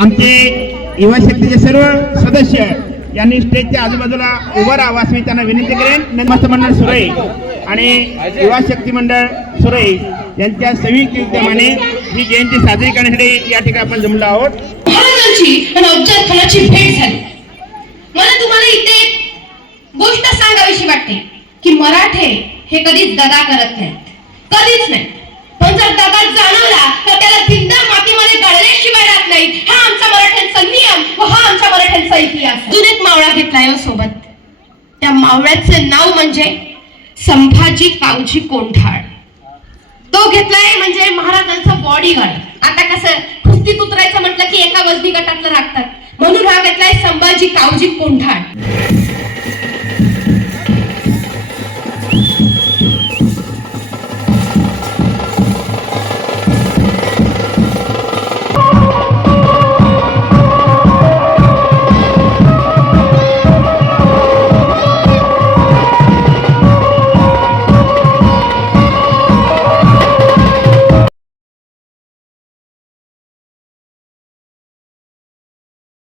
आमचे युवा शक्तीचे सर्व सदस्य यांनी स्टेजच्या आजूबाजूला उभं राहावं असं मी त्यांना विनंती करेन. मस्त मंडळ सुरई आणि युवा शक्ती मंडळ सुरई यांच्या संयुक्त उद्यमाने ही जयंती साजरी करण्यासाठी या ठिकाणी आपण जमलो आहोत. महाराजांची भेट झाली. मला तुम्हाला इथे गोष्ट सांगावीशी वाटते की मराठे हे कधीच दगा करत नाहीत. कधीच नाही. पण जर दगा जाणवला तर त्याला जिंदा मातीमध्ये गळल्याशिवाय राहत नाही हा आमचा मराठ्यांचा नियम व हा इतिहास अजून एक मावळा घेतलाय हो सोबत. त्या मावळ्याचे नाव म्हणजे संभाजी कावजी कोंढाळ. तो घेतलाय म्हणजे महाराजांचा बॉडीगार्ड आता कसं कुस्तीत उतरायचं म्हटलं की एका वजनी गटातलं राखतात. म्हणून हा घेतलाय संभाजी कावजी कोंढाळ.